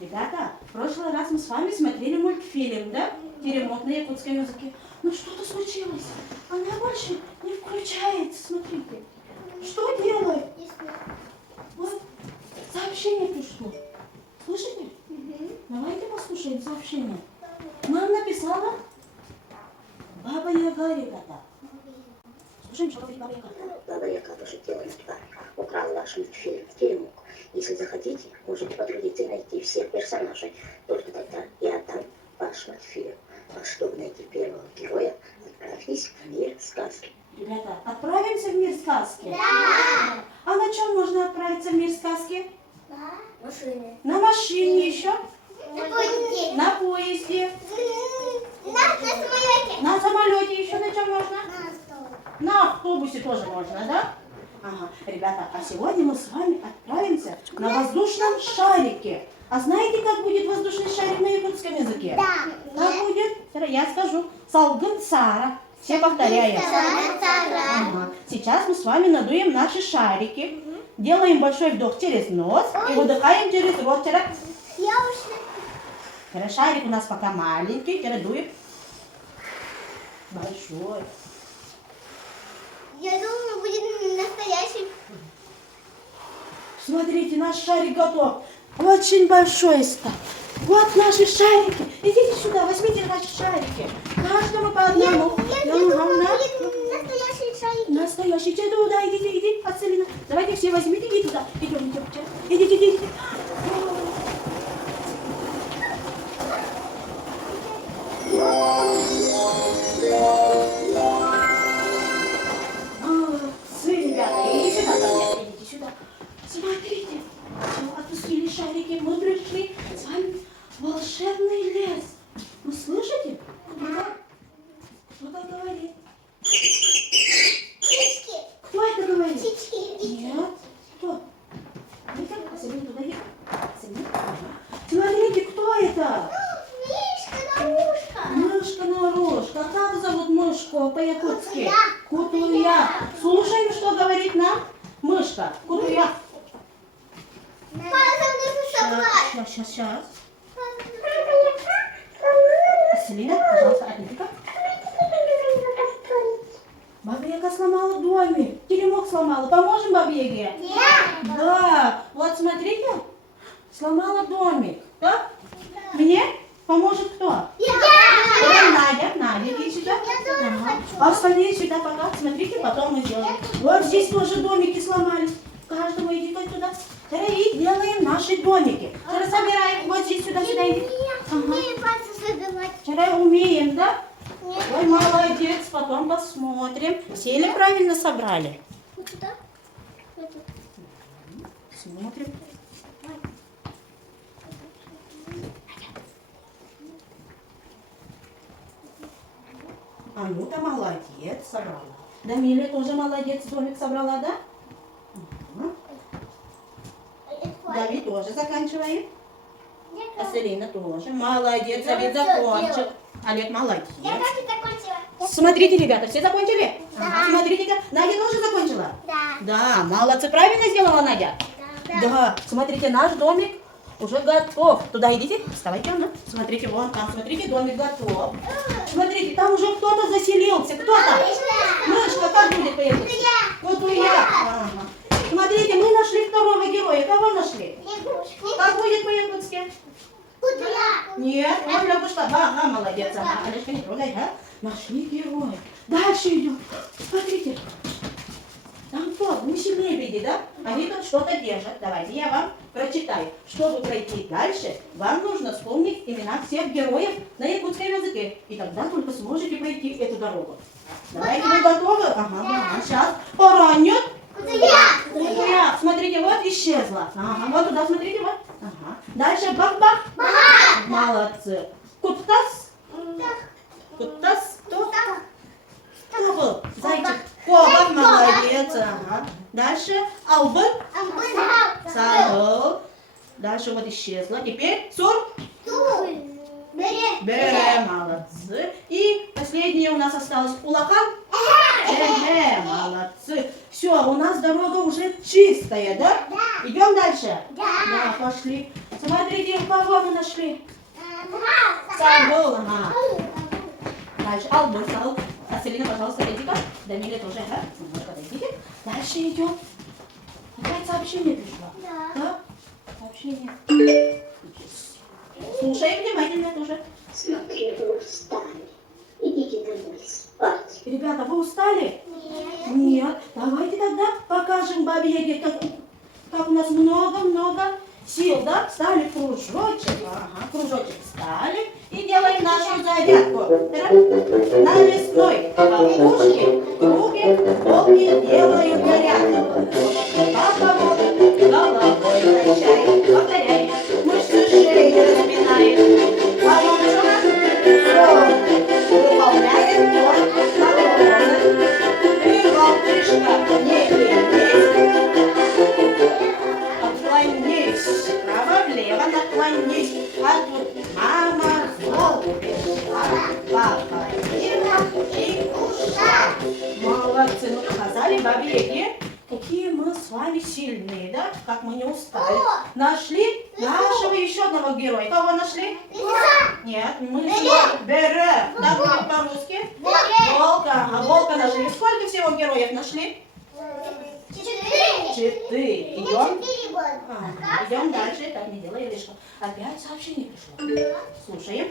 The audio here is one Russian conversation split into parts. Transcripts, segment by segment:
Ребята, в прошлый раз мы с вами смотрели мультфильм, да? Теремок на якутском языке. Но что-то случилось. Она больше не включается, смотрите. Что делает? Вот, сообщение пришло. Слышите? Давайте послушаем сообщение. Нам написала Баба Яга, ребята. Слушаем, что говорит Баба Яга. Баба Яга пошутила над вами, украл ваш мультфильм «Теремок». Если захотите, можете потрудиться и найти всех персонажей. Только тогда я отдам ваш мультфильм. А чтобы найти первого героя, отправьтесь в мир сказки. Ребята, отправимся в мир сказки? Да! А на чем можно отправиться в мир сказки? На машине. На машине еще? На поезде. На поезде? На самолете. На самолете еще на чем можно? На автобусе. На автобусе тоже можно, да? Ага. Ребята, а сегодня мы с вами отправимся на воздушном шарике. А знаете, как будет воздушный шарик на якутском языке? Да. Как будет? Я скажу. Салгын-сара. Все повторяем. Ага. Сейчас мы с вами надуем наши шарики. Делаем большой вдох через нос и выдыхаем через рот. Я уже. Шарик у нас пока маленький. Дуем. Большой. Я думаю, будет настоящий. Смотрите, наш шарик готов. Очень большой стал. Вот наши шарики. Идите сюда, возьмите наши шарики. Каждому по одному. Я думаю, будет настоящий шарик. Настоящий. Туда, идите, Ацелина. Давайте все возьмите, идите туда. Идем. Идите. Молодцы, ребята. Идите сюда ко мне. Идите сюда. Смотрите. Все, отпустили шарики. Мы пришли с вами в волшебный лес. Вы слышите? Кто-то говорит. Птички. Кто это говорит? Птички. Нет. Кто? Ацелина, туда едет. Смотрите, кто это? Мишка на ушко. Мышка-нарушка. Как зовут мышку по-якутски? Кутуя. Кутуя. Слушаем, что говорит нам мышка. Кутуя. Папа, нужно собрать. Сейчас. Селина, пожалуйста, отнеси-ка. Баба Яга сломала домик. Теремок сломала. Поможем Бабе Яге? Нет. Да. Вот смотрите. Сломала домик. Да? Мне поможет кто? Надя, иди сюда. Я тоже Ага. хочу. А остальные сюда пока. Смотрите, потом мы сделаем. Вот здесь тоже домики сломались. Каждому иди туда. И делаем наши домики. Вчера собираем. Вот здесь сюда иди. Умею пальцы собирать. Вчера умеем, да? Нет. Ой, молодец. Потом посмотрим. Все ли правильно собрали? Вот сюда. Вот тут. Смотрим. А ну-то молодец, собрала. Дамиля тоже молодец, домик собрала, да? Угу. Давид тоже заканчивает. А Селина тоже. Молодец, Давид закончил. Олег молодец. Я как и закончила. Смотрите, ребята, все закончили? Да. Ага, смотрите-ка, Надя тоже закончила? Да. Да, молодцы, правильно сделала Надя? Да, смотрите, наш домик уже готов. Туда идите, вставайте, ну. Смотрите, вон там, смотрите, домик готов. Смотрите, там уже кто-то заселился. Кто там? Мышка, как будет по-якутски? Кутуя. Ага. Смотрите, мы нашли второго героя. Кого нашли? Как будет по-якутски? Нет, вот лягушка. Ага, молодец. Ага, Олежка, не трогай, да? Нашли героя. Дальше идем. Смотрите. Там кто? Гуси лебеди, да? Они тут что-то держат. Давайте я вам прочитаю. Чтобы пройти дальше, вам нужно вспомнить имена всех героев на якутском языке. И тогда только сможете пройти эту дорогу. Давайте, вы готовы? Ага, сейчас. Поранят. Кутуя. Смотрите, вот исчезла. Ага, вот туда смотрите, вот. Ага. Дальше бах-бах. Молодцы. Куттас. Куттас. Кто был? Зайчик. Кобак, молодец. Ага. Дальше албы. Сагл. Дальше вот исчезла. Теперь сур. Бере, молодцы. И последнее у нас осталось улахан. Молодцы. Все, у нас дорога уже чистая, да? Да. Идем дальше? Да. Да, пошли. Смотрите, кого мы нашли. Сагул, ага. Дальше. Албус, Селина, пожалуйста, иди-ка. Дамиля тоже, ага. Немножко дойдите. Дальше идем. Опять сообщение пришло. Да? Сообщение. Слушай внимательно тоже. Смотри, вы устали. Идите домой спать. Ребята, вы устали? Нет. Давайте тогда покажем бабе Яге, как у нас много-много сил, да? Встали в кружочек. Ага, кружочек встали и делаем нашу зарядку. На лесной опушке руки, ноги делают зарядку. Папа головой качает, повторяй, мышцы шеи разминает. Потом выполняет корпус наклона. И лодыжка не лезь. Отклонись. Право-влево наклонись. А тут мама зло пришла. Папа и ушла. Молодцы. Ну, показали бабе Яге, какие мы с вами сильные, да? Как мы не устали. Нашли нашего еще одного героя. Кого нашли? Нет, мы Бере. Так будет по-русски. Волка. Ага, волка нашли. Сколько всего героев нашли? 4. Идем. Ага, идем дальше. Так, не делай лишнего. Опять сообщение пришло. Слушаем.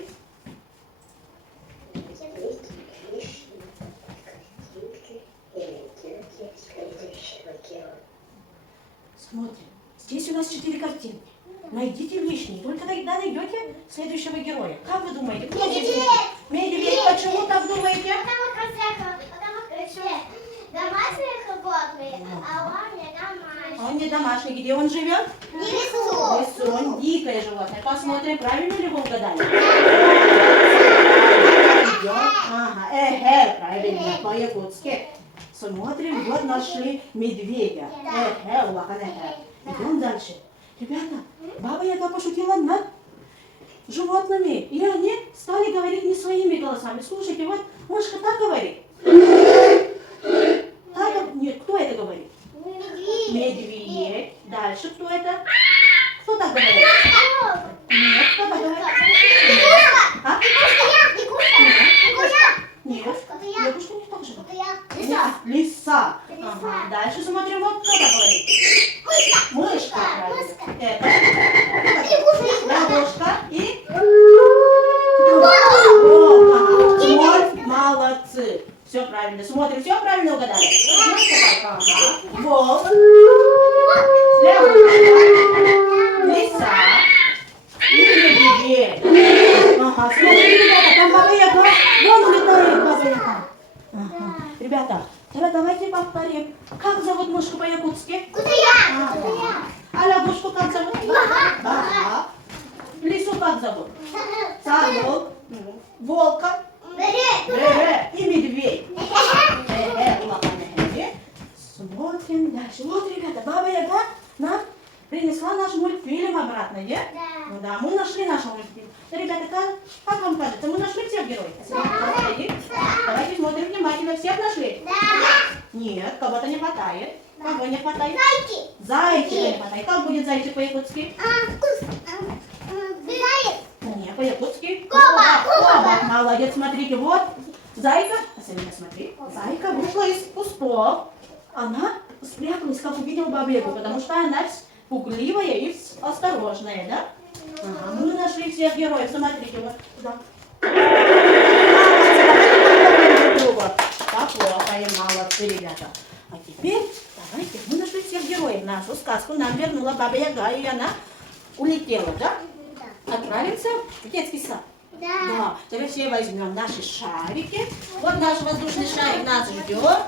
Смотрим. Здесь у нас 4 картинки. Найдите лишние. Только тогда найдете следующего героя. Как вы думаете, кто здесь? Медведь. Почему так думаете? Домашние животные, а он не домашний. Он не домашний. Где он живет? Не В лесу. лесу. Он дикое животное. Посмотрим, правильно ли вы угадали. Идем. Ага. Правильно. По-якутски. Смотрим. Вот нашли медведя. Улаханехе. Идем дальше. Ребята, баба Яга пошутила над животными. И они стали говорить не своими голосами. Слушайте, вот мышка так говорит. Нет, кто это говорит? Медведь. Дальше кто это? Кто так говорит? Нет, кто так говорит? А? Нет. Лягушка не так же. Лиса. Ага. Дальше смотрим, вот кто так говорит. Мышка. Правильно. Это лягушка и вот, молодцы. Все правильно. Смотрим, все правильно угадали. Ага. Волк. Лягушка. Лиса. И медведь. Ага. Смотрите, ребята, там баба Яга. Вон улетает баба Яга. Ага. Ребята, тогда давайте повторим. Как зовут мышку по-якутски? Ага. А лягушку как зовут? Баба. Лису как зовут? Сагул. Волка. Бере. И медведь. Смотрим дальше. Вот, ребята, баба Яга нам принесла наш мультфильм обратно, нет? Да. Ну да, мы нашли наш мультфильм. Ну, ребята, как вам кажется, мы нашли всех героев? Давайте смотрим внимательно. Всех нашли? Нет, кого-то не хватает. Кого не хватает? Зайчика не хватает. Как будет зайчик по-якутски? Не, по-якутски. Коба. Молодец, смотрите, вот. Зайка, Селина, смотри. Зайка вышла из кустов. Она спряталась, как увидела бабу Ягу, потому что она пугливая и осторожная, да? Ага, мы нашли всех героев. Смотрите, вот туда. Похлопаем, молодцы, ребята. А теперь давайте, мы нашли всех героев. Нашу сказку нам вернула баба Яга, и она улетела, да? Отправимся в детский сад. Да. Теперь все возьмем наши шарики. Вот наш воздушный шарик нас ждет.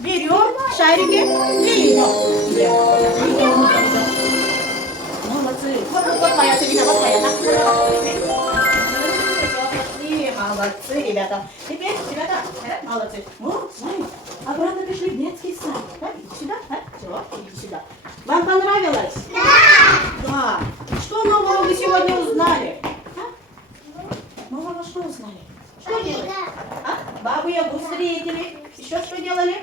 Берем шарики и идем. Молодцы. Вот моя Селина, вот моя. Молодцы, ребята. Теперь, ребята, молодцы. Мы с вами обратно пришли в детский сад. Да? Иди сюда, все, иди сюда. Вам понравилось? Да. Что нового вы сегодня узнали? Нового что узнали? Что делали? Бабу Ягу встретили. Еще что делали?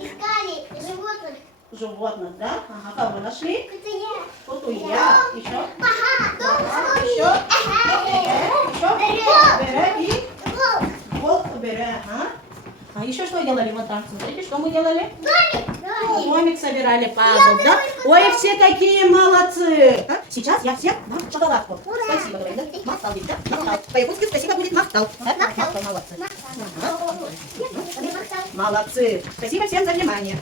Искали животных. Животных, да? Ага, кого нашли? Котя. статуя. Еще. Ага, Еще. Еще. Берет. Берет и вот берет. Ага. А еще что делали вот там? Смотрите, что мы делали? Домик собирали, пазл, да? Ой, все такие молодцы! А? Сейчас я всех дам шоколадку. Спасибо, говорит, да? Махтал, да? Махтал. По-якутски спасибо будет махтал. Махтал, молодцы. Молодцы. Спасибо всем за внимание.